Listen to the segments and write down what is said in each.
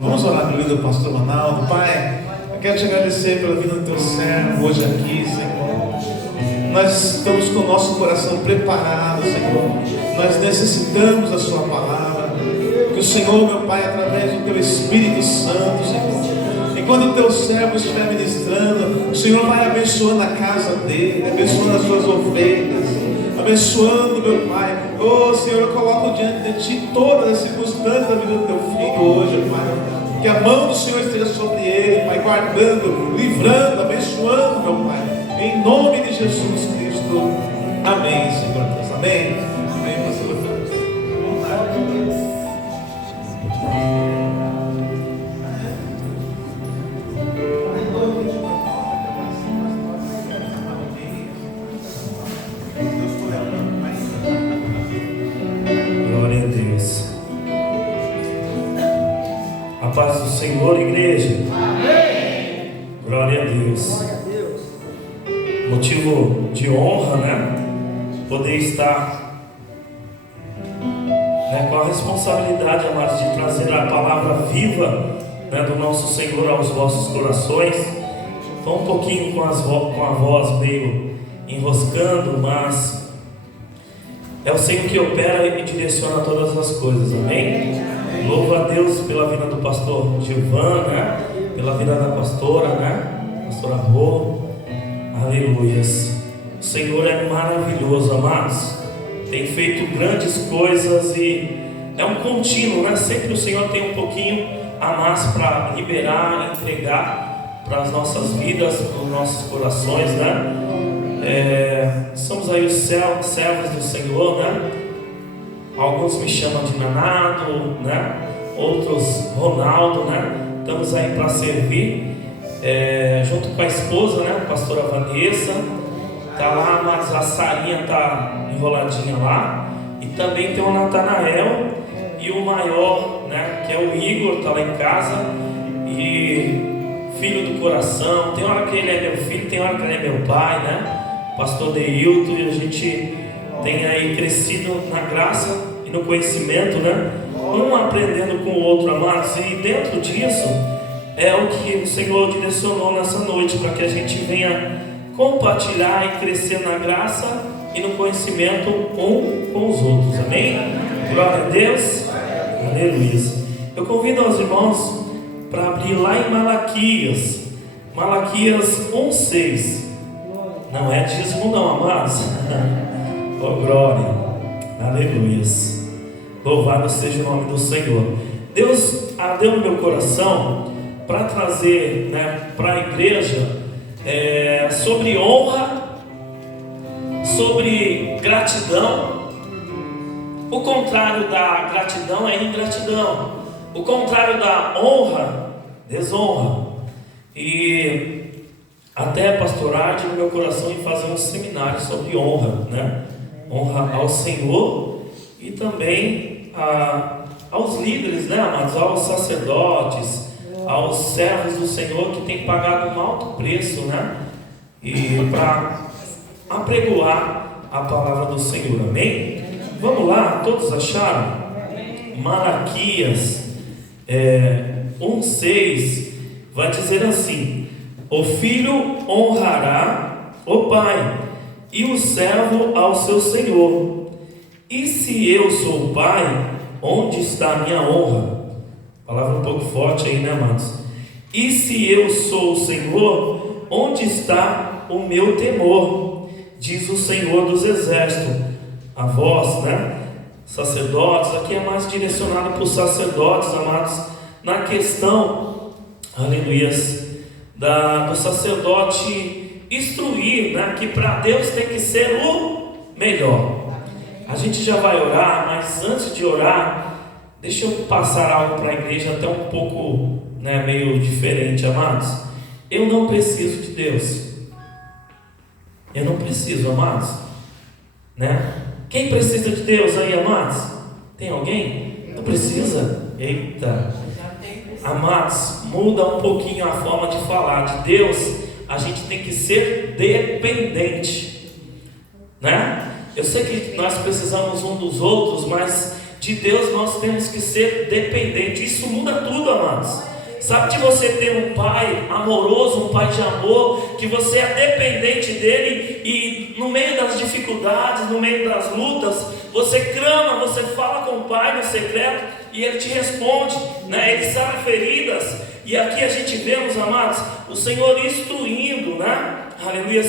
Vamos orar pela vida do pastor Ronaldo. Pai, eu quero te agradecer pela vida do teu servo hoje aqui, Senhor. Nós estamos com o nosso coração preparado, Senhor. Nós necessitamos da sua palavra. Que o Senhor, meu Pai, através do teu Espírito Santo, Senhor, enquanto o teu servo estiver ministrando, o Senhor vai abençoando a casa dele, abençoando as suas ovelhas, abençoando, meu Pai. Oh, Senhor, eu coloco diante de Ti todas as circunstâncias da vida do Teu filho hoje, Pai. Que a mão do Senhor esteja sobre ele, Pai, guardando, livrando, abençoando, meu Pai. Em nome de Jesus Cristo. Amém, Senhor Deus. Amém. Amém, pastor. Glória a Deus. A paz do Senhor, igreja. Amém. Glória a Deus. Motivo de honra, né? Poder estar, com a responsabilidade, amados, de trazer a palavra viva, do nosso Senhor aos vossos corações. Estou um pouquinho com a voz meio enroscando, mas é o Senhor que opera e direciona todas as coisas, amém? Louvo a Deus pela vida do pastor Gilvan, pela vida da pastora, pastora Rô, aleluias. O Senhor é maravilhoso, amados, tem feito grandes coisas e é um contínuo, Sempre o Senhor tem um pouquinho a mais para liberar, entregar para as nossas vidas, para os nossos corações, somos aí os servos do Senhor, Alguns me chamam de Nanado, Outros Ronaldo, Estamos aí para servir, junto com a esposa, a pastora Vanessa. Está lá, mas a Sarinha está enroladinha lá. E também tem o Natanael e o maior, que é o Igor, está lá em casa. E filho do coração, tem hora que ele é meu filho, tem hora que ele é meu pai, Pastor Deilton, e a gente tem aí crescido na graça e no conhecimento, um aprendendo com o outro, amados, e dentro disso é o que o Senhor direcionou nessa noite, para que a gente venha compartilhar e crescer na graça e no conhecimento um com os outros, amém? Glória a Deus, aleluia. Eu convido aos irmãos para abrir lá em Malaquias 1:6. Não é dízimo não, amados. Oh, glória, aleluia. Louvado seja o nome do Senhor. Deus deu no meu coração para trazer, para a igreja sobre honra, sobre gratidão. O contrário da gratidão é ingratidão. O contrário da honra, desonra. E até pastorar no meu coração em fazer um seminário sobre honra, honra ao Senhor e também aos líderes, amados, aos sacerdotes, aos servos do Senhor que têm pagado um alto preço, e para apregoar a palavra do Senhor, amém? Vamos lá, todos acharam? Malaquias 1:6 vai dizer assim: o filho honrará o pai, e o servo ao seu senhor. E se eu sou o pai, onde está a minha honra? Palavra um pouco forte aí, amados? E se eu sou o Senhor, onde está o meu temor? Diz o Senhor dos exércitos. A vós, sacerdotes, aqui é mais direcionado para os sacerdotes, amados, na questão, aleluias, do sacerdote instruir, que para Deus tem que ser o melhor. A gente já vai orar, mas antes de orar, deixa eu passar algo para a igreja até um pouco, meio diferente, amados. Eu não preciso de Deus. Eu não preciso, amados, Quem precisa de Deus aí, amados? Tem alguém? Não precisa? Eita! Amados, muda um pouquinho a forma de falar. De Deus, a gente tem que ser dependente, Eu sei que nós precisamos um dos outros, mas De Deus nós temos que ser dependentes. Isso muda tudo, amados. Sabe de você ter um pai amoroso, um pai de amor, que você é dependente dele e no meio das dificuldades, no meio das lutas, você clama, você fala com o pai no secreto e ele te responde, né? Ele sara feridas. E aqui a gente vê, meus amados, o Senhor instruindo, né? Aleluia,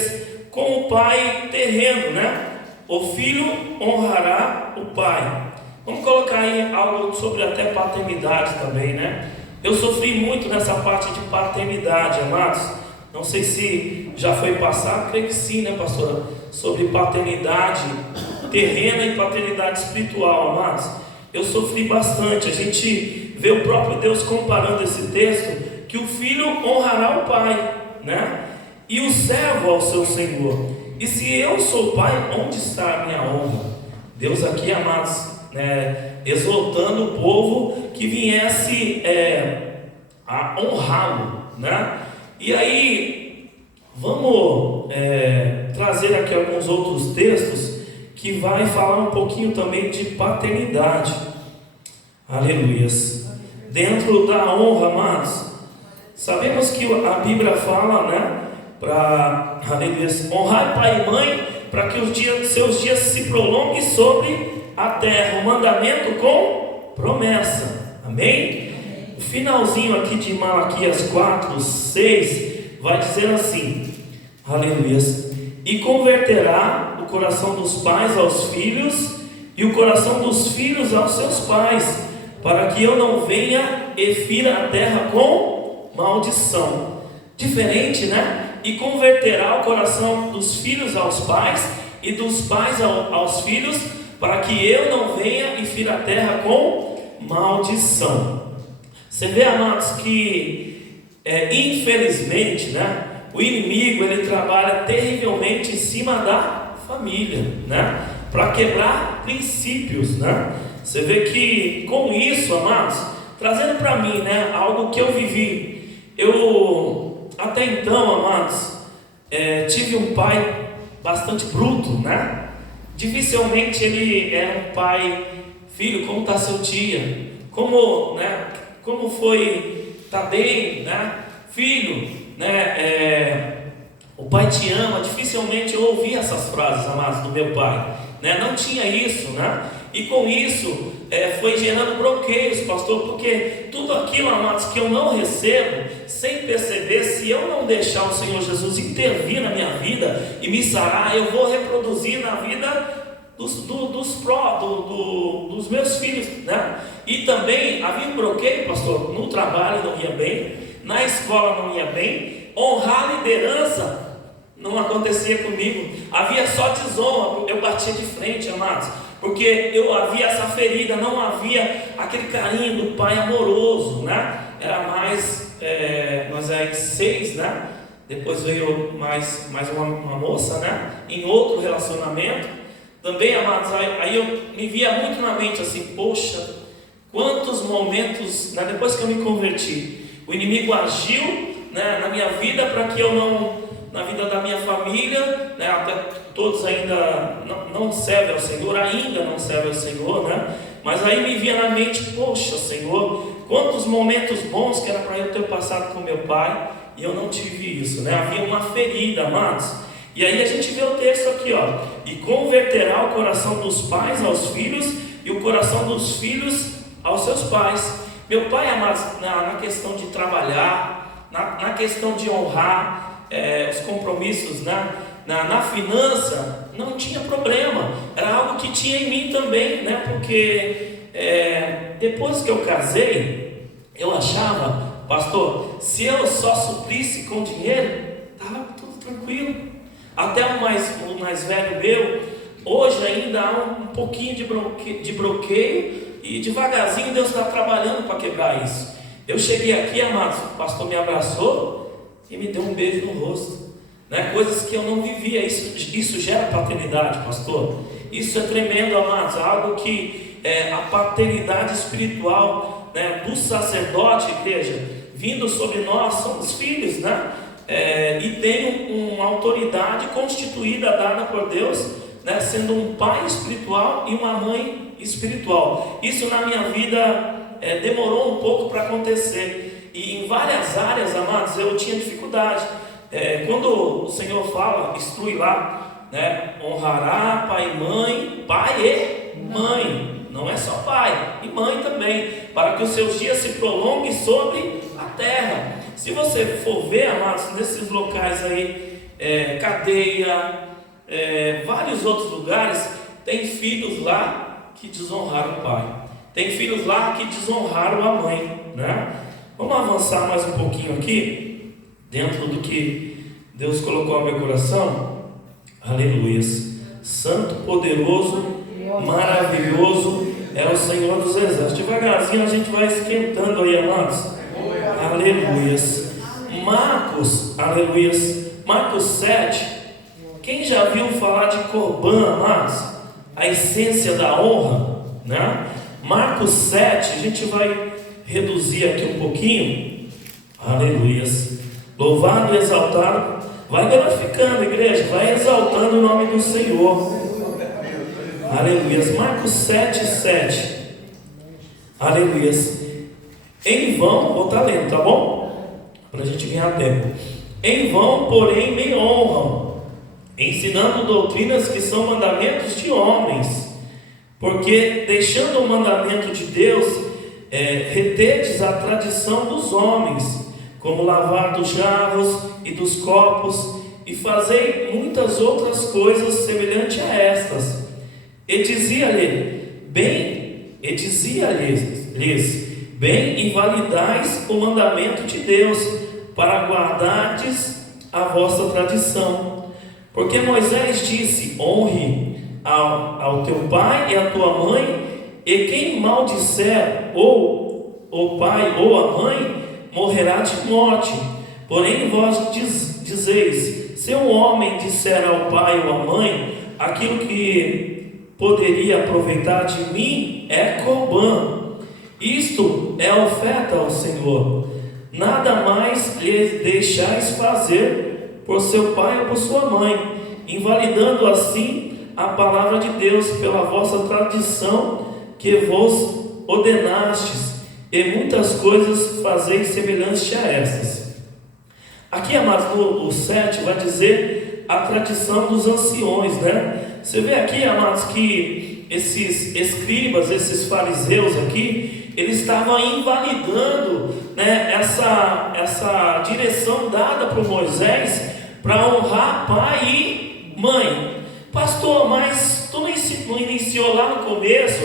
com o pai terreno, né? O filho honrará o pai. Vamos colocar aí algo sobre até paternidade também, né? Eu sofri muito nessa parte de paternidade, amados. Não sei se já foi passado, creio que sim, né, pastora? Sobre paternidade terrena e paternidade espiritual, amados. Eu sofri bastante. A gente vê o próprio Deus comparando esse texto, que o filho honrará o pai, né? E o servo ao seu senhor. E se eu sou pai, onde está a minha honra? Deus aqui, amados, né, exortando o povo que viesse a honrá-lo, né? E aí vamos trazer aqui alguns outros textos que vai falar um pouquinho também de paternidade. Aleluias. Dentro da honra, amados, sabemos que a Bíblia fala, né, para honrar pai e mãe, para que seus dias se prolonguem sobre a terra. O mandamento com promessa. Amém? O finalzinho aqui de Malaquias 4:6 vai dizer assim: aleluias. E converterá o coração dos pais aos filhos e o coração dos filhos aos seus pais, para que eu não venha e fira a terra com maldição. Diferente, né? E converterá o coração dos filhos aos pais e dos pais aos filhos, para que eu não venha e fira a terra com maldição. Você vê, amados, que infelizmente, né, o inimigo ele trabalha terrivelmente em cima da família, né, para quebrar princípios, né? Você vê que com isso, amados, trazendo para mim, né, algo que eu vivi. Eu até então, amados, tive um pai bastante bruto, né? Dificilmente ele era um pai, filho, como está seu dia? Como, né? Como foi? Está bem, né? Filho, né? O pai te ama. Dificilmente eu ouvi essas frases, amados, do meu pai, né? Não tinha isso, né? E com isso foi gerando bloqueios, pastor, porque tudo aquilo, amados, que eu não recebo, sem perceber, se eu não deixar o Senhor Jesus intervir na minha vida e me sarar, eu vou reproduzir na vida dos meus filhos, né? E também havia um bloqueio, pastor, no trabalho não ia bem, na escola não ia bem, honrar a liderança não acontecia comigo, havia só desonra, eu batia de frente, amados, porque eu havia essa ferida, não havia aquele carinho do pai amoroso, né? Era mais, nós aí 6, né? Depois veio mais uma moça, né? Em outro relacionamento, também, amados, aí eu me via muito na mente assim, poxa, quantos momentos, né? Depois que eu me converti, o inimigo agiu, né, na minha vida para que eu não, na vida da minha família, né, até todos ainda não servem ao Senhor, ainda não servem ao Senhor, né? Mas aí me vinha na mente, poxa, Senhor, quantos momentos bons que era para eu ter passado com meu pai, e eu não tive isso, né? Havia uma ferida, amados. E aí a gente vê o texto aqui, ó: e converterá o coração dos pais aos filhos, e o coração dos filhos aos seus pais. Meu pai, amados, na questão de trabalhar, na questão de honrar os compromissos, né? Na finança, não tinha problema, era algo que tinha em mim também, né? Porque depois que eu casei, eu achava, pastor, se eu só suprisse com dinheiro, estava tudo tranquilo. Até o mais velho meu, hoje ainda há um pouquinho de bloqueio, e devagarzinho Deus está trabalhando para quebrar isso. Eu cheguei aqui, amados, o pastor me abraçou e me deu um beijo no rosto, né? Coisas que eu não vivia. Isso gera paternidade, pastor. Isso é tremendo, amados. Algo que a paternidade espiritual, né, do sacerdote, igreja, vindo sobre nós, somos filhos, né? E tem uma autoridade constituída, dada por Deus, né, sendo um pai espiritual e uma mãe espiritual. Isso na minha vida demorou um pouco para acontecer, e em várias áreas, amados, eu tinha dificuldade. Quando o Senhor fala, instrui lá, né, honrará pai e mãe, não é só pai, e mãe também, para que os seus dias se prolonguem sobre a terra. Se você for ver, amados, nesses locais aí, cadeia, vários outros lugares, tem filhos lá que desonraram o pai, tem filhos lá que desonraram a mãe, né? Vamos avançar mais um pouquinho aqui, dentro do que Deus colocou ao meu coração. Aleluias. Santo, poderoso, maravilhoso é o Senhor dos Exércitos. Devagarzinho a gente vai esquentando aí, amados. Aleluias. Marcos, aleluias. Marcos 7. Quem já viu falar de Corban, amados? A essência da honra, né? Marcos 7, a gente vai reduzir aqui um pouquinho. Aleluias. Louvado e exaltado. Vai glorificando, igreja, vai exaltando o nome do Senhor. Aleluias. Marcos 7, 7. Aleluias. Em vão, vou estar lendo, tá bom? Para a gente ganhar tempo. Em vão, porém, me honram, ensinando doutrinas que são mandamentos de homens. Porque, deixando o mandamento de Deus, retedes a tradição dos homens, como lavar dos jarros e dos copos, e fazei muitas outras coisas semelhantes a estas. E dizia-lhes, bem invalidais o mandamento de Deus, para guardardes a vossa tradição. Porque Moisés disse: honre ao teu pai e à tua mãe, e quem maldisser ou o pai ou a mãe, morrerá de morte. Porém vós dizeis: se um homem disser ao pai ou à mãe aquilo que poderia aproveitar de mim, é Corban. Isto é oferta ao Senhor. Nada mais lhes deixais fazer por seu pai ou por sua mãe, invalidando assim a palavra de Deus pela vossa tradição que vos ordenastes, e muitas coisas fazeis semelhantes a essas. Aqui, amados, no 7 vai dizer a tradição dos anciões, né? Você vê aqui, amados, que esses escribas, esses fariseus aqui, eles estavam invalidando, né, essa direção dada por Moisés para honrar pai e mãe. Pastor, mas tu não iniciou lá no começo,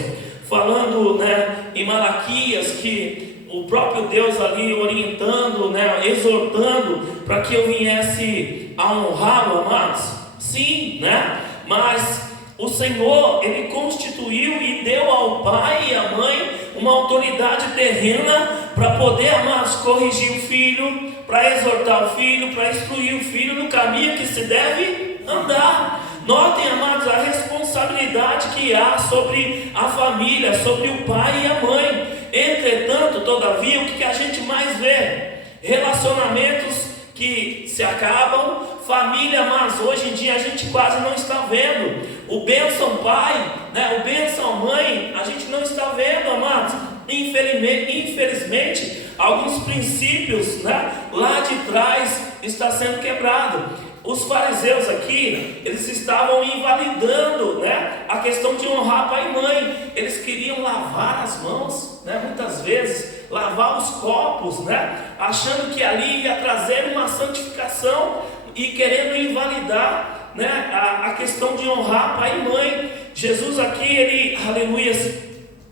falando, né, em Malaquias, que o próprio Deus ali orientando, né, exortando para que eu viesse a honrá-lo, amados? Sim, né? Mas o Senhor, Ele constituiu e deu ao pai e à mãe uma autoridade terrena para poder, amados, corrigir o filho, para exortar o filho, para instruir o filho no caminho que se deve andar. Notem, amados, a responsabilidade que há sobre a família, sobre o pai e a mãe. Entretanto, todavia, o que a gente mais vê? Relacionamentos que se acabam, família, mas hoje em dia a gente quase não está vendo. O bênção pai, né, o bênção mãe, a gente não está vendo, amados. Infelizmente, alguns princípios, né, lá de trás está sendo quebrado. Os fariseus aqui, eles estavam invalidando, né, a questão de honrar pai e mãe. Eles queriam lavar as mãos, né, muitas vezes, lavar os copos, né, achando que ali ia trazer uma santificação e querendo invalidar, né, a questão de honrar pai e mãe. Jesus aqui, ele, aleluia,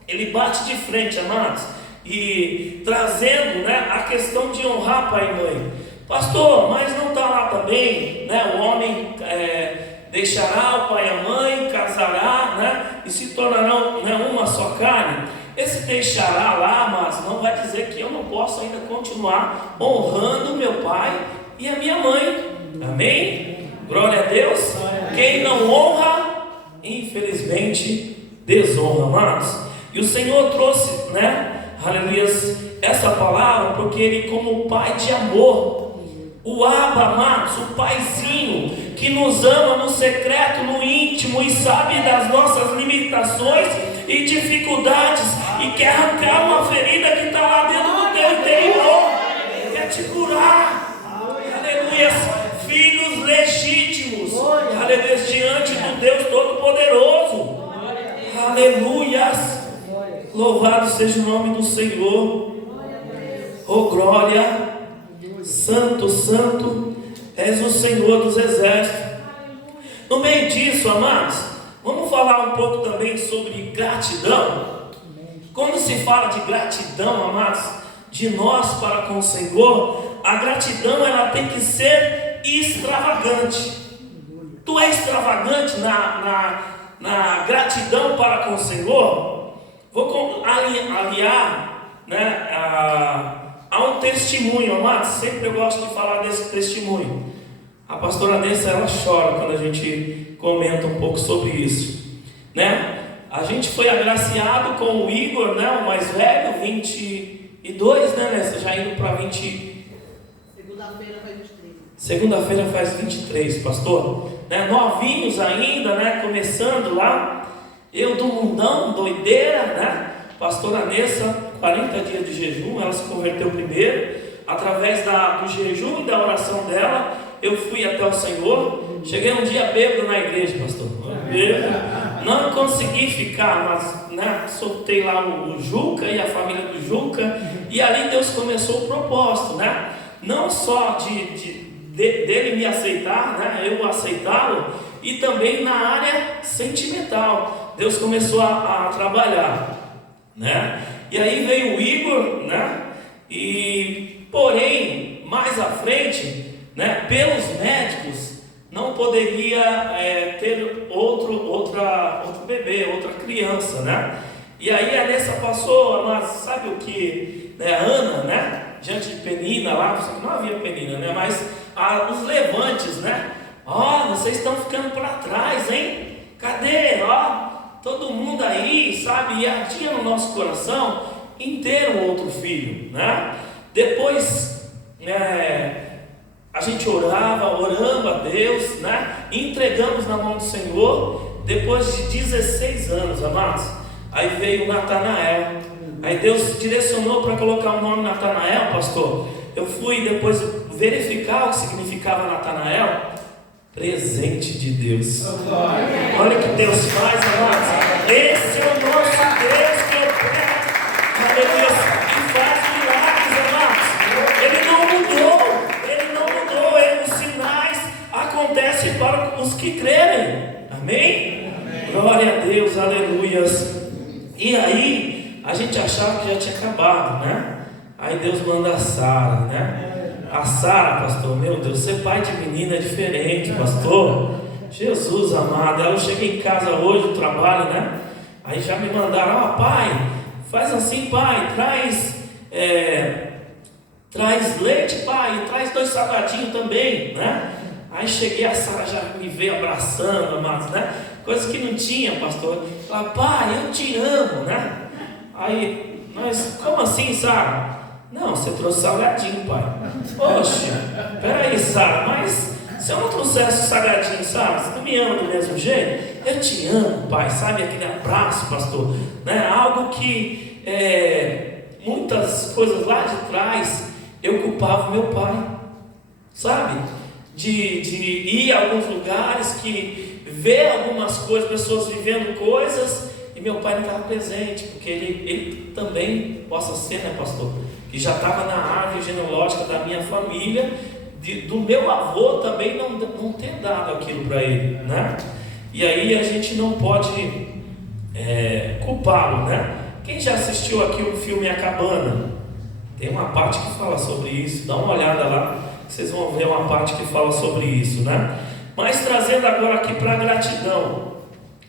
ele bate de frente, amados, e trazendo, né, a questão de honrar pai e mãe. Pastor, mas não está lá também, né? O homem deixará o pai e a mãe, casará, né? E se tornarão, né, uma só carne. Esse deixará lá, mas não vai dizer que eu não posso ainda continuar honrando meu pai e a minha mãe. Amém? Glória a Deus. Quem não honra, infelizmente, desonra, amados. E o Senhor trouxe, né, aleluia, essa palavra, porque Ele, como Pai de amor, O Abba, amados, o Paizinho, que nos ama no secreto, no íntimo, e sabe das nossas limitações e dificuldades, e quer arrancar uma ferida que está lá dentro do teu interior, quer te curar. Aleluia. Filhos legítimos, aleluia, diante do Deus Todo-Poderoso. Aleluias. Louvado seja o nome do Senhor. Oh glória. Santo, santo és o Senhor dos exércitos. No meio disso, amados, vamos falar um pouco também sobre gratidão. Quando se fala de gratidão, amados, de nós para com o Senhor, a gratidão ela tem que ser extravagante. Tu é extravagante na gratidão para com o Senhor? Vou aliar, né, há um testemunho, amados. Sempre eu gosto de falar desse testemunho. A pastora Nessa, ela chora quando a gente comenta um pouco sobre isso, né? A gente foi agraciado com o Igor, né, o mais velho, 22, né, Nessa? Já indo para 20. Segunda-feira faz 23. Segunda-feira faz 23, pastor. Né? Novinhos ainda, né? Começando lá. Eu do mundão, doideira, né? Pastora Nessa, 40 dias de jejum, ela se converteu primeiro. Através do jejum e da oração dela, eu fui até o Senhor. Cheguei um dia bêbado na igreja, pastor. Bêbado. Não consegui ficar, mas, né, soltei lá o Juca e a família do Juca. E ali Deus começou o propósito, né? Não só dele me aceitar, né? Eu aceitá-lo. E também na área sentimental. Deus começou a trabalhar, né? E aí veio o Igor, né? E porém, mais à frente, né, pelos médicos, não poderia ter outro bebê, outra criança, né? E aí a Nessa passou, mas sabe o que, né, a Ana, né, diante de Penina lá, não havia Penina, né, mas os levantes, né? Ó, vocês estão ficando para trás, hein? Cadê? Ó, todo mundo aí, sabe? E ardia no nosso coração inteiro um outro filho, né? Depois, a gente oramos a Deus, né? E entregamos na mão do Senhor. Depois de 16 anos, amados, aí veio Natanael. Aí Deus direcionou para colocar o nome Natanael, pastor. Eu fui depois verificar o que significava Natanael. Presente de Deus. Olha o que Deus faz, amados. Esse é o nosso Deus que opera, aleluia, e faz milagres, amados. Ele não mudou, os sinais acontecem para os que crerem. Amém? Glória a Deus, aleluias. E aí, a gente achava que já tinha acabado, né? Aí Deus manda a Sara, né? A Sara, pastor, meu Deus, ser pai de menina é diferente, pastor. Jesus amado, eu cheguei em casa hoje do trabalho, né? Aí já me mandaram, pai, faz assim, pai, traz leite, pai, e traz 2 salgadinhos também, né? Aí cheguei, a Sara já me veio abraçando, amados, né? Coisa que não tinha, pastor. Ela, pai, eu te amo, né? Aí, mas como assim, Sara? Não, você trouxe salgadinho, pai. Poxa, peraí, Sara, mas se eu não trouxesse o salgadinho, Sara, você não me ama do mesmo jeito? Eu te amo, pai, sabe? Aquele abraço, pastor, né? Algo que muitas coisas lá de trás eu culpava meu pai, sabe? De ir a alguns lugares, que ver algumas coisas, pessoas vivendo coisas, e meu pai não estava presente, porque ele também possa ser, né, pastor? Que já estava na árvore genealógica da minha família, do meu avô também não ter dado aquilo para ele, né? E aí a gente não pode culpá-lo, né? Quem já assistiu aqui o filme A Cabana? Tem uma parte que fala sobre isso, dá uma olhada lá, vocês vão ver uma parte que fala sobre isso, né? Mas trazendo agora aqui para a gratidão,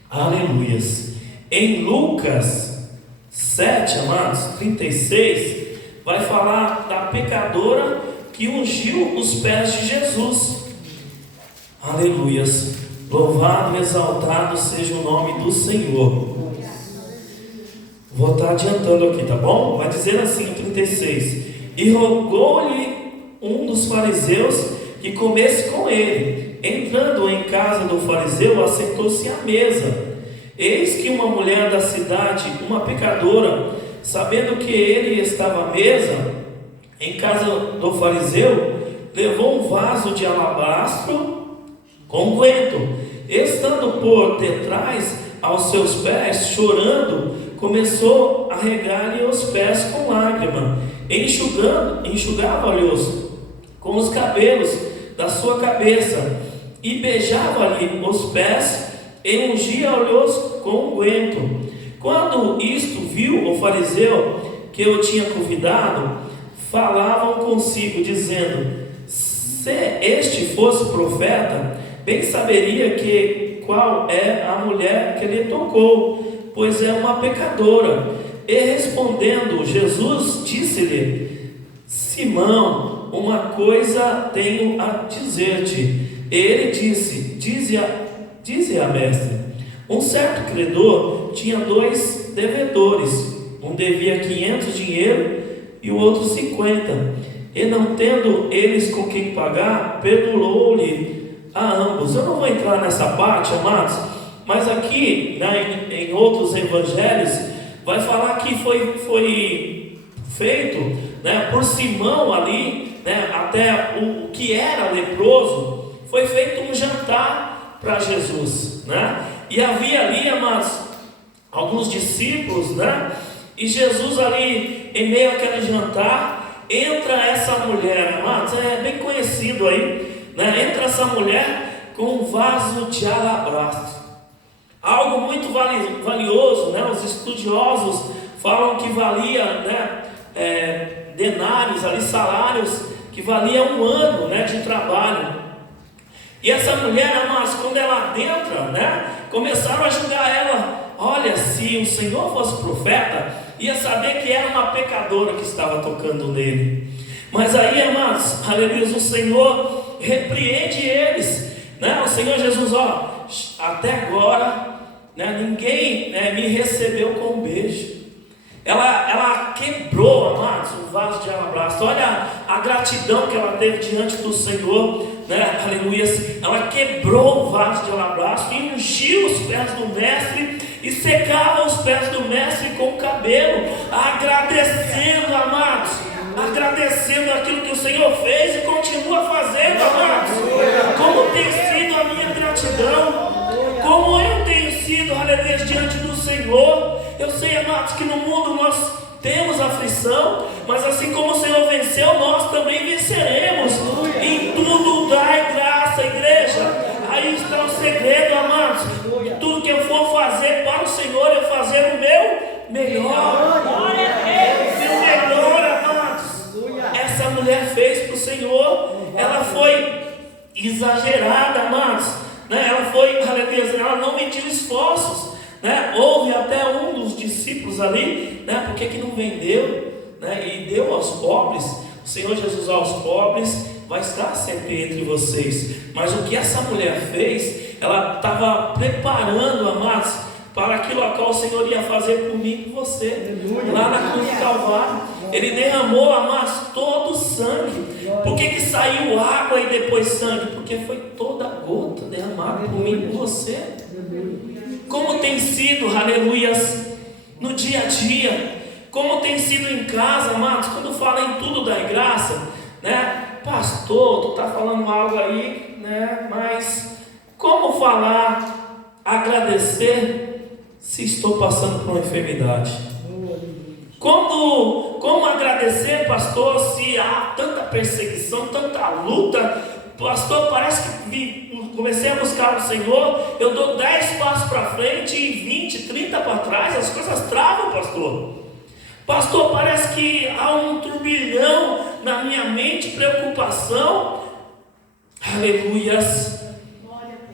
aleluias, em Lucas 7, amados, 36, vai falar da pecadora que ungiu os pés de Jesus. Aleluias. Louvado e exaltado seja o nome do Senhor. Vou estar adiantando aqui, tá bom? Vai dizer assim, 36. E rogou-lhe um dos fariseus que comesse com ele. Entrando em casa do fariseu, assentou-se à mesa. Eis que uma mulher da cidade, uma pecadora, sabendo que ele estava à mesa em casa do fariseu, levou um vaso de alabastro com unguento. Estando por detrás aos seus pés, chorando, começou a regar-lhe os pés com lágrima, enxugava-lhes com os cabelos da sua cabeça, e beijava-lhe os pés, e ungia-lhes com unguento. Quando isto viu o fariseu que o tinha convidado, falavam consigo, dizendo: se este fosse profeta, bem saberia qual é a mulher que lhe tocou, pois é uma pecadora. E respondendo Jesus, disse-lhe: Simão, uma coisa tenho a dizer-te. Ele disse: Dize-a, mestre. Um certo credor tinha 2 devedores. Um devia 500 dinheiro e o outro 50. E não tendo eles com quem pagar, perdoou-lhe a ambos. Eu não vou entrar nessa parte, amados, mas aqui, né, em outros evangelhos, vai falar que foi feito, né, por Simão ali, né, até o que era leproso, foi feito um jantar para Jesus, né? E havia ali, amados, alguns discípulos, né? E Jesus ali, em meio àquele jantar, entra essa mulher, amados, é bem conhecido aí, né? Entra essa mulher com um vaso de alabastro, algo muito valioso, né? Os estudiosos falam que valia, né, denários ali, salários que valia um ano, né, de trabalho. E essa mulher, amados, quando ela adentra, né, começaram a julgar ela. Olha, se o Senhor fosse profeta, ia saber que era uma pecadora que estava tocando nele. Mas aí, amados, aleluia, o Senhor repreende eles, né? O Senhor Jesus, até agora, né, ninguém, né, me recebeu com um beijo. Ela quebrou, amados, o vaso de alabastro. Olha a gratidão que ela teve diante do Senhor, né? Aleluia. Ela quebrou o vaso de alabastro e ungiu os pés do mestre e secava os pés do mestre com o cabelo, agradecendo, amados, agradecendo aquilo que o Senhor fez e continua fazendo, amados. Como tem sido a minha gratidão, como eu tenho sido, aleluia, diante do Senhor. Eu sei, amados, que no mundo nós temos aflição, mas assim como o Senhor venceu, nós também venceremos. Em tudo dai graça, igreja. Aí está o segredo, amados. Tudo que eu for fazer para o Senhor, eu fazer o meu melhor. O melhor, amados. Essa mulher fez para o Senhor. Ela foi exagerada, amados, né? Ela foi, aleluia, ela não mediu esforços, né? Houve até um dos discípulos ali, né? Por que não vendeu, né? E deu aos pobres. O Senhor Jesus aos pobres vai estar sempre entre vocês. Mas o que essa mulher fez, ela estava preparando, amados, para aquilo a qual o Senhor ia fazer por mim e por você, lá na cruz do Calvário. Ele derramou, amados, todo o sangue. Por que saiu água e depois sangue? Porque foi toda gota derramada por mim e por você. Como tem sido, aleluias, no dia a dia, como tem sido em casa, amados, quando fala em tudo da graça, né? Pastor, tu está falando algo aí, né? Mas como falar, agradecer, se estou passando por uma enfermidade? Como agradecer, pastor, se há tanta perseguição, tanta luta? Pastor, parece que comecei a buscar o Senhor, eu dou 10 passos para frente e 20, 30 para trás, as coisas travam, pastor. Pastor, parece que há um turbilhão na minha mente, preocupação. Aleluias.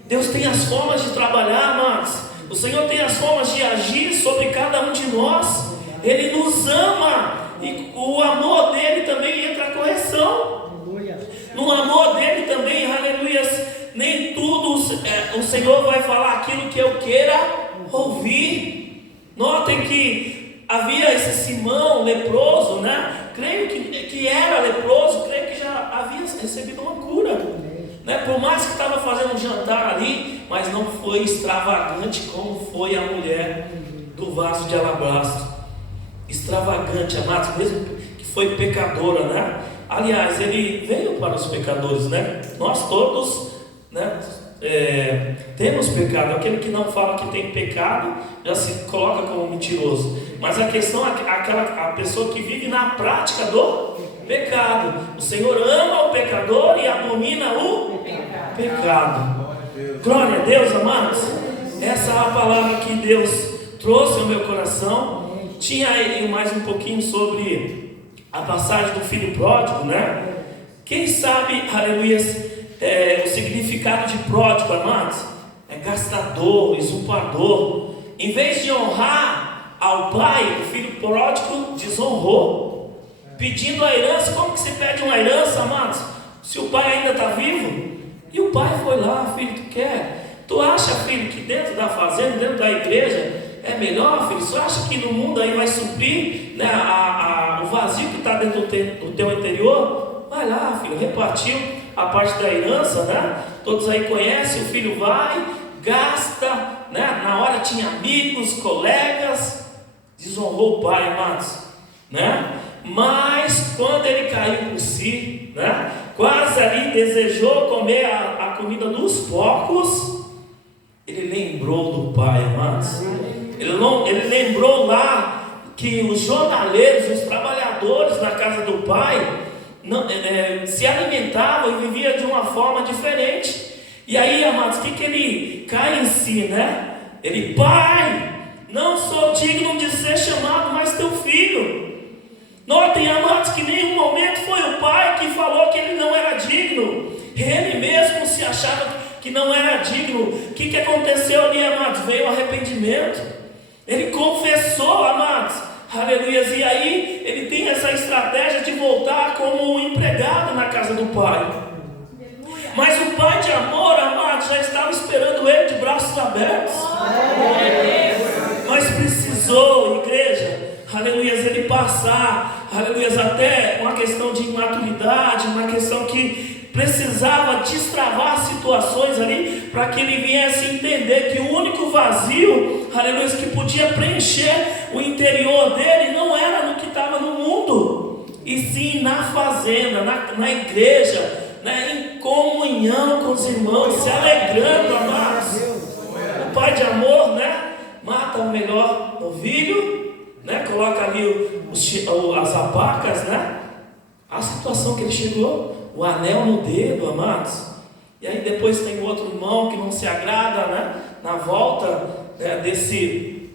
Deus tem as formas de trabalhar, amados. O Senhor tem as formas de agir sobre cada um de nós. Ele nos ama e o amor dele também entra a correção. No amor dele também, aleluias, nem tudo o Senhor vai falar aquilo que eu queira ouvir. Notem que havia esse Simão leproso, né? Creio que era leproso, creio que já havia recebido uma cura, né? Por mais que estava fazendo um jantar ali, mas não foi extravagante como foi a mulher do vaso de alabastro. Extravagante, amados, mesmo que foi pecadora, né? Aliás, ele veio para os pecadores, né? Nós todos, né, temos pecado. Aquele que não fala que tem pecado já se coloca como mentiroso. Mas a questão é a pessoa que vive na prática do pecado. O Senhor ama o pecador e abomina o pecado. Glória a Deus, amados. Essa é a palavra que Deus trouxe ao meu coração. Tinha aí mais um pouquinho sobre a passagem do filho pródigo, né? Quem sabe, aleluia, o significado de pródigo, amados? É gastador, usurpador. Em vez de honrar ao pai, o filho pródigo desonrou, pedindo a herança. Como que se pede uma herança, amados? Se o pai ainda está vivo? E o pai foi lá: filho, tu quer? Tu acha, filho, que dentro da fazenda, dentro da igreja, é melhor, filho? Você acha que no mundo aí vai suprir, né, o vazio que está dentro do teu interior? Vai lá, filho. Repartiu a parte da herança, né? Todos aí conhecem. O filho vai, gasta, né? Na hora tinha amigos, colegas, desonrou o pai, amados, né? Mas quando ele caiu por si, né, quase ali desejou comer a comida dos porcos, ele lembrou do pai, amados. Ele lembrou lá que os jornaleiros, os trabalhadores na casa do pai se alimentavam e viviam de uma forma diferente. E aí, amados, o que ele cai em si, né? Ele: pai, não sou digno de ser chamado mais teu filho. Notem, amados, que em nenhum momento foi o pai que falou que ele não era digno. Ele mesmo se achava que não era digno. O que aconteceu ali, amados? Veio o arrependimento. Ele confessou, amados, aleluia. E aí ele tem essa estratégia de voltar como um empregado na casa do pai. Mas o pai de amor, amados, já estava esperando ele de braços abertos. Mas precisou, igreja, aleluia, ele passar, aleluia, até uma questão de imaturidade, uma questão que precisava destravar situações ali, para que ele viesse entender que o único vazio, aleluia, que podia preencher o interior dele não era no que estava no mundo, e sim na fazenda, na igreja, né, em comunhão com os irmãos, se alegrando, amados. O pai de amor, né, mata o melhor novilho, né, coloca ali as apacas, né? A situação que ele chegou, o anel no dedo, amados. E aí depois tem outro irmão que não se agrada, né, na volta, né, desse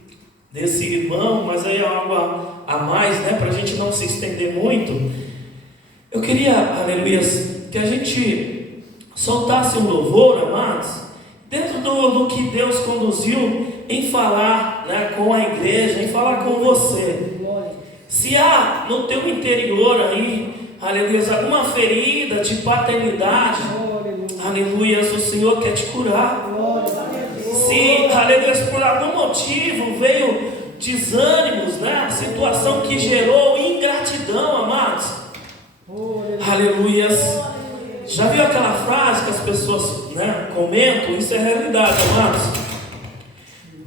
irmão, mas aí é algo a mais, né, para a gente não se estender muito. Eu queria, aleluia, que a gente soltasse um louvor, amados, dentro do que Deus conduziu em falar, né, com a igreja, em falar com você. Se há no teu interior aí, aleluia, alguma ferida de paternidade, aleluia, o Senhor quer te curar. Se, aleluia, por algum motivo veio desânimos, né, situação que gerou ingratidão, amados, aleluia. Já viu aquela frase que as pessoas, né, comentam? Isso é realidade, amados.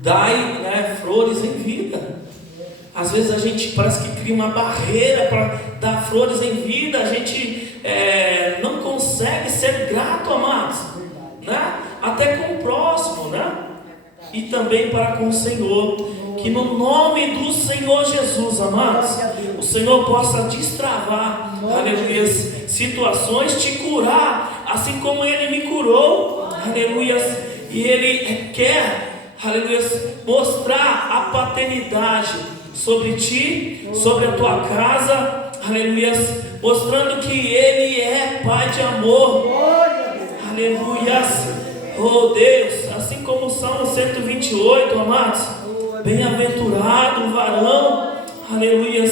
Dai, né, flores em vida. Às vezes a gente parece que cria uma barreira para dar flores em vida. A gente não consegue ser grato, amados, né? Até com o próximo, né? E também para com o Senhor. Que no nome do Senhor Jesus, amados, o Senhor possa destravar, aleluia, situações, te curar, assim como Ele me curou, aleluia. E Ele quer, aleluia, mostrar a paternidade sobre ti, sobre a tua casa, aleluia, mostrando que Ele é Pai de amor, aleluia. Oh Deus, assim como o Salmo 128, amados, bem-aventurado o varão, aleluia.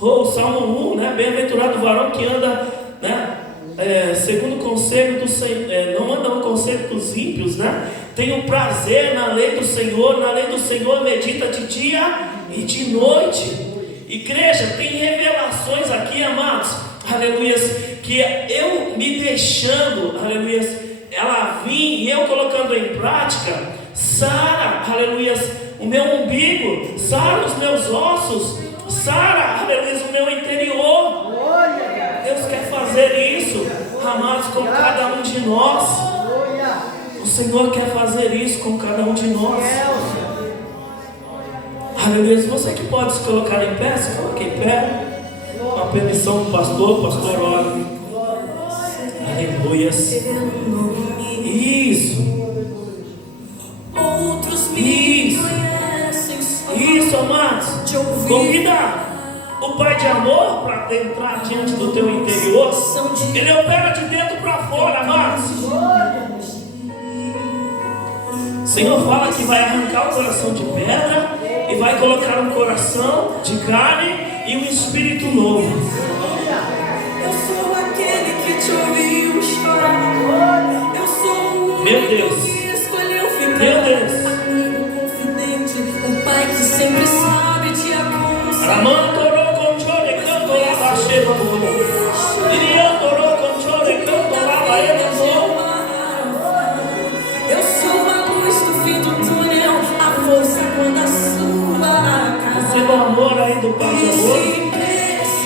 Oh, o Salmo 1, né? Bem-aventurado o varão que anda, né, segundo o conselho do Senhor, não anda no conselho dos ímpios, né? Tem um prazer na lei do Senhor, na lei do Senhor medita de dia e de noite. Igreja, tem revelações aqui, amados, aleluia, que eu me deixando, aleluia, ela vir e eu colocando em prática, sara, aleluia, o meu umbigo, sara os meus ossos, sara, aleluia, o meu interior. Deus quer fazer isso, amados, com cada um de nós. O Senhor quer fazer isso com cada um de nós. Aleluia. Você que pode se colocar em pé, se coloque em pé. Com a permissão do pastor, ora. Aleluia. Isso. Isso, amados. Convida o Pai de amor para entrar diante do teu interior. Ele opera de dentro para fora, amados. O Senhor fala que vai arrancar o coração de pedra e vai colocar um coração de carne e um espírito novo. Eu sou aquele que te ouviu chorar. Eu sou o Meu Deus. que escolheu ficar. Meu Deus. Amigo confidente, o pai que sempre sabe te aconselhar. Ramantoro controle canto la bacheva. Iriandoro controle canto la baena. Eu sou a luz do fim do túnel, a força quando a sua casa. Receba o amor aí do Pai de amor. Se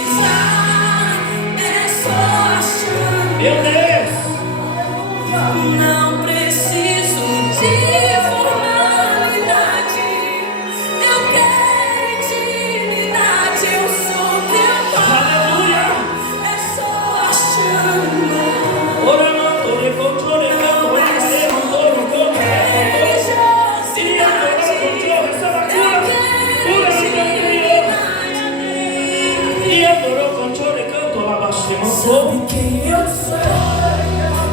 precisar, é só chamar. Meu Deus. Não preciso de formalidade. Eu quero intimidade. Eu sou teu pai. Aleluia. É só chamar. Ora mantore controle canto la baena. Mantoro controle. Iriandoro controle. Receba a cura. Cura no teu interior. Iriandoro controle canto la bacheva. Sabe quem eu sou?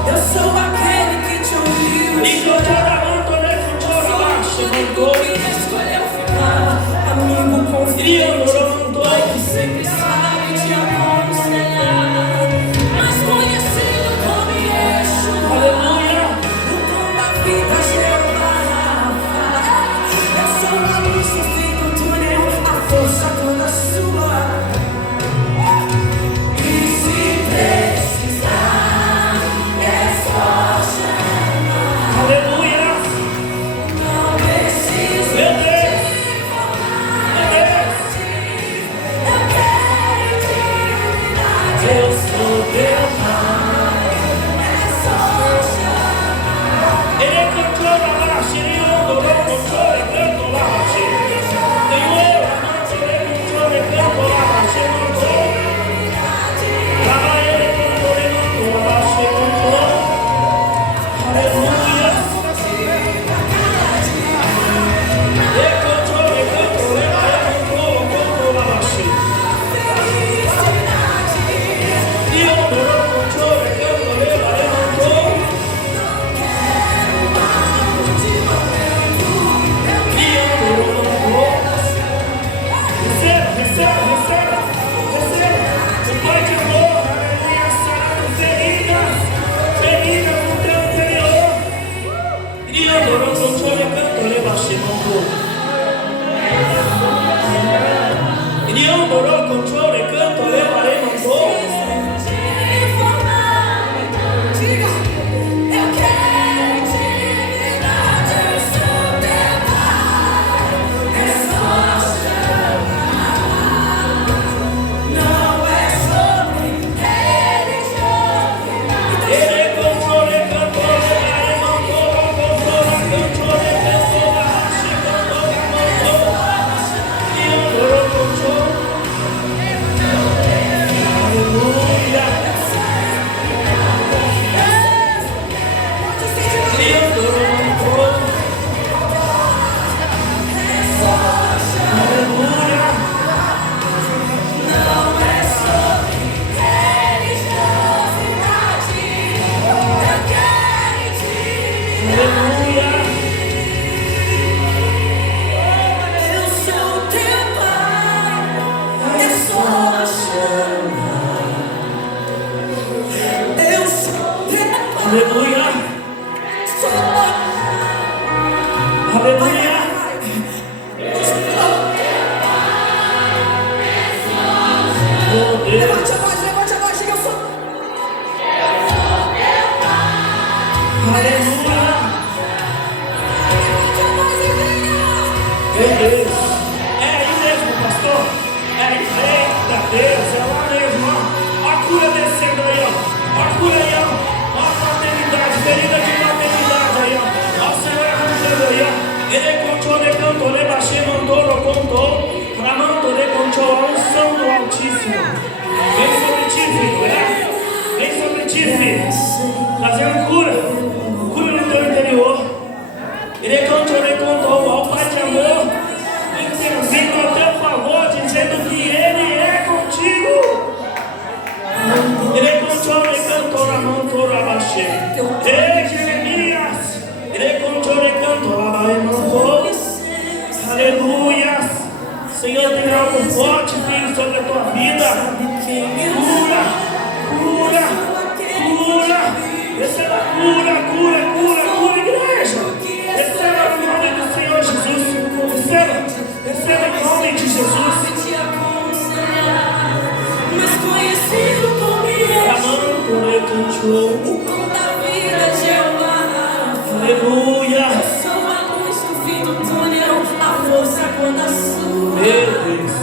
Eu sou aquele que te ouviu. Amigo que escolheu ficar. Amigo confiante, pai que sempre sabe te aconselhar. Mas conhecido como Yeshua, Aleluia. o dom da vida, Jeová. Eu sou a luz no fim do túnel, a força quando a sua. E se precisar, é só chamar. Aleluia. Não preciso Meu Deus. de Meu Deus. eu quero intimidade. Eu sou teu pai. É só chamar. Ele controla a baixa, ele anda, controla e canto lá baixa. Senhor, amante, ele controla e canto lá baixa, controla. Lá ele controla e canto lá baixa, controla. Aleluia. Ele controla e canto lá baixa. E eu não controle, canto lá baixa. Receba. O Pai de amor, aleluia, sarando feridas no teu interior. E adorou com chore canto, leva chimando. E adorou com chore canto, leva remando. Diga, eu quero intimidade. Eu sou teu pai. É só chamar. Não é sobre religião. Ele controle canto, leva remando. Controla canto, leva chimando. E adorou com chore. Aleluia. E adorou com chore. Aleluia. Não é sobre religiosidade. Eu quero intimidade. Aleluia. Eu sou teu pai. É só chamar. Eu sou teu pai. Aleluia. Só Aleluia. Oh Deus. levante a voz, diga eu sou. Ei, Jeremias, aleluia. Senhor, tem algo forte, filho, sobre a tua vida. Cura, cura, cura. Receba cura, igreja. Receba o nome do Senhor Jesus. Receba o nome de Jesus. Mas conhecido como o pão da vida, Jeová. Aleluia. Eu sou a luz do fim do túnel, a força quando a sua. Meu Deus.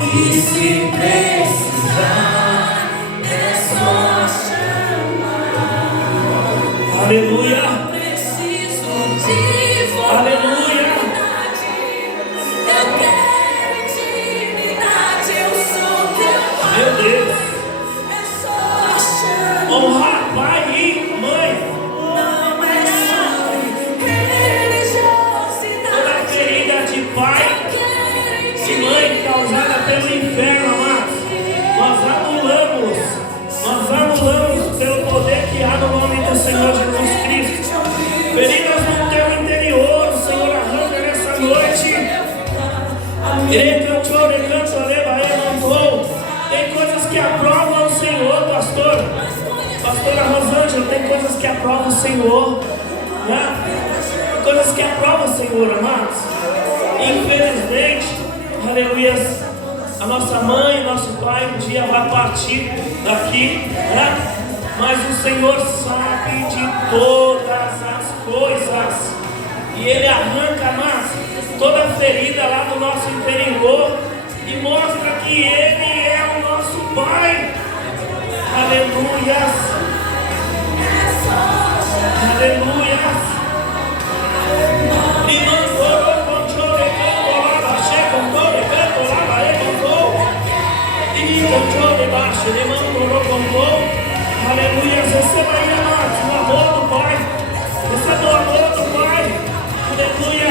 E se precisar, é só chamar. Aleluia. Preciso de vontade. Aleluia. Eu quero intimidade, eu sou teu pai. Meu Deus. É só chamar. Honrar pai e mãe. Não é só religiosidade. Toda ferida de pai e mãe causada pelo inferno, amados, nós anulamos pelo poder que há no nome do Senhor Jesus Cristo. Feridas no teu interior, o Senhor arranca nessa noite. Tem coisas que aprovam o Senhor, pastor. Pastora Rosângela, tem coisas que aprovam o Senhor, né? Coisas que aprovam o Senhor, amados. Infelizmente, aleluia, a nossa mãe, nosso pai um dia vai partir daqui, né? Mas o Senhor sabe de todas as coisas e Ele arranca, amados, toda ferida lá do nosso interior e mostra que Ele é o nosso Pai. Aleluia, aleluia. Aleluia, receba aí, amados, o amor do Pai. Receba o amor do Pai. Aleluia,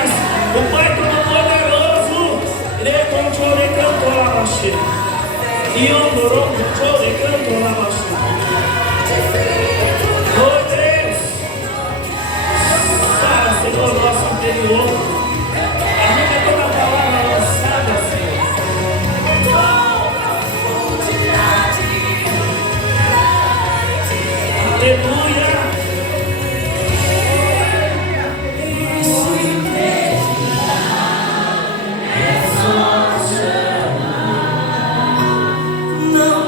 o Pai Todo-Poderoso. Ele controle e cantou lá baixo. E o Dorão controle e cantou lá baixo. Oh Deus, sara, Senhor, nosso interior. Arranca toda a palavra lançada, Senhor. Aleluia.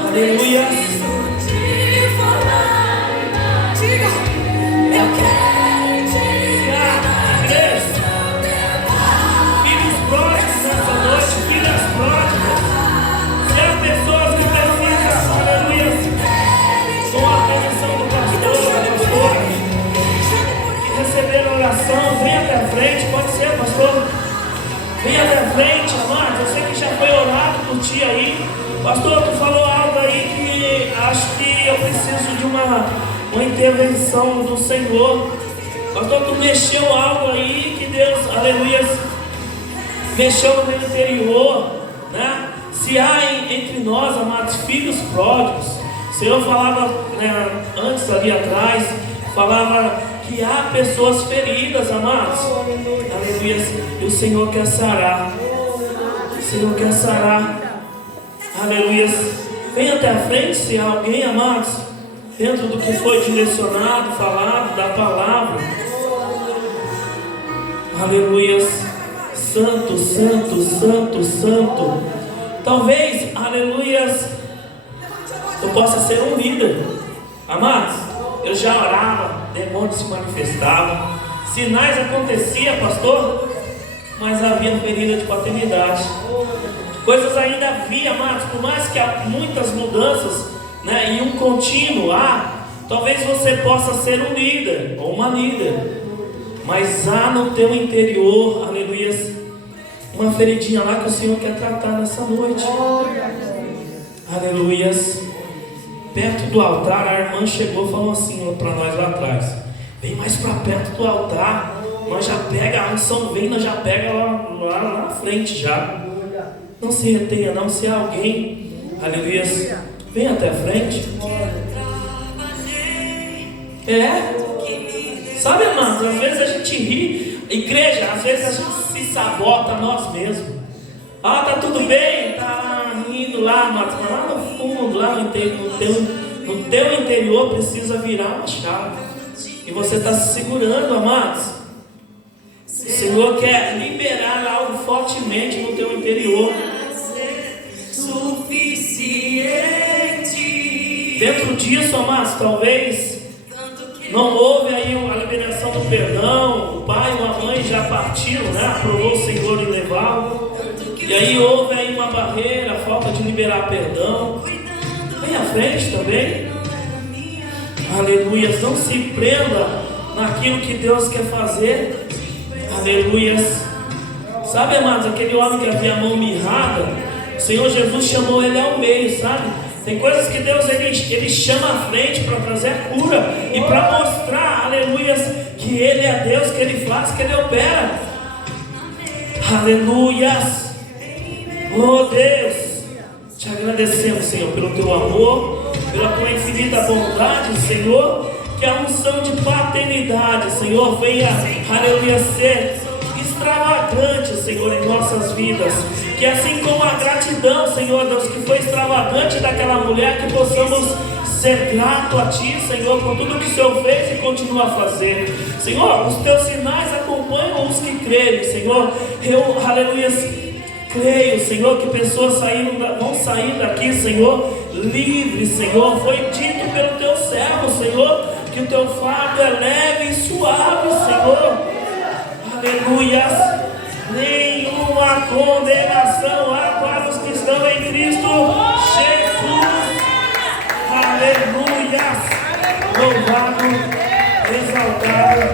Aleluia. Diga, eu quero intimidade. Filhos pródigos nessa noite, filhas pródigas. Se há pessoas que precisam, aleluia, com a atenção do pastor, da pastora, que receberam oração, vem até a frente, pode ser, pastor? Vem até a frente, amado. Eu sei que já foi orado por ti aí. Pastor, tu falou algo aí que acho que eu preciso de uma intervenção do Senhor. Pastor, tu mexeu algo aí que Deus, aleluia, mexeu no meu interior, né? Se há entre nós, amados, filhos pródigos, o Senhor falava, né, antes ali atrás, falava que há pessoas feridas, amados, aleluia, e o Senhor quer sarar, o Senhor quer sarar, aleluia. Vem até a frente se há alguém, amados, dentro do que foi direcionado, falado, da palavra, aleluia. Santo, santo, santo, santo. Talvez, aleluia, eu possa ser um líder. Amados, eu já orava, demônios se manifestavam, sinais aconteciam, pastor, mas havia ferida de paternidade. Coisas ainda havia, amados, por mais que há muitas mudanças, né, e um contínuo, talvez você possa ser um líder ou uma líder, mas há no teu interior, aleluia, uma feridinha lá que o Senhor quer tratar nessa noite. Aleluia. Perto do altar, a irmã chegou e falou assim para nós lá atrás: vem mais para perto do altar, nós já pega a unção, vem, nós já pega lá na frente já. Não se retenha não, se há alguém, aleluia, vem até a frente. Sabe, amados, às vezes a gente ri, igreja, às vezes a gente se sabota nós mesmos. Tá tudo bem, tá rindo lá, mas lá no fundo, lá no teu interior precisa virar uma chave. E você está se segurando, amados. O Senhor quer liberar algo fortemente no teu interior. Dentro disso, amados, talvez não houve aí a liberação do perdão. O pai ou a mãe já partiram, né? Aprovou o Senhor em levá-lo. E aí houve aí uma barreira, falta de liberar perdão. Vem à frente também. Aleluias. Não se prenda naquilo que Deus quer fazer. Aleluias. Sabe, amados, aquele homem que havia a mão mirrada, o Senhor Jesus chamou ele ao meio, sabe? Tem coisas que Deus ele chama à frente para trazer cura e para mostrar, aleluias, que Ele é Deus, que Ele faz, que Ele opera. Aleluias. Oh Deus, te agradecemos, Senhor, pelo teu amor, pela tua infinita bondade, Senhor, que a unção de paternidade, Senhor, venha, aleluia, ser extravagante, Senhor, em nossas vidas. Que assim como a gratidão, Senhor Deus, que foi extravagante daquela mulher, que possamos ser grato a Ti, Senhor, por tudo que o Senhor fez e continua a fazer. Senhor, os Teus sinais acompanham os que creem, Senhor. Eu, aleluia, creio, Senhor, que pessoas vão sair daqui, Senhor, livres, Senhor. Foi dito pelo Teu servo, Senhor, que o Teu fardo é leve e suave, Senhor. Aleluia. Nenhuma condenação há para os que estão em Cristo Jesus. Aleluia. Louvado, exaltado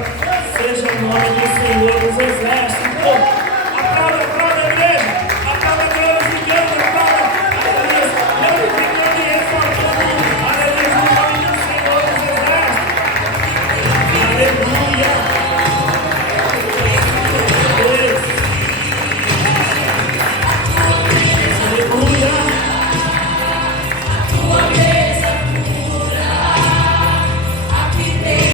seja o nome do Senhor dos Exércitos.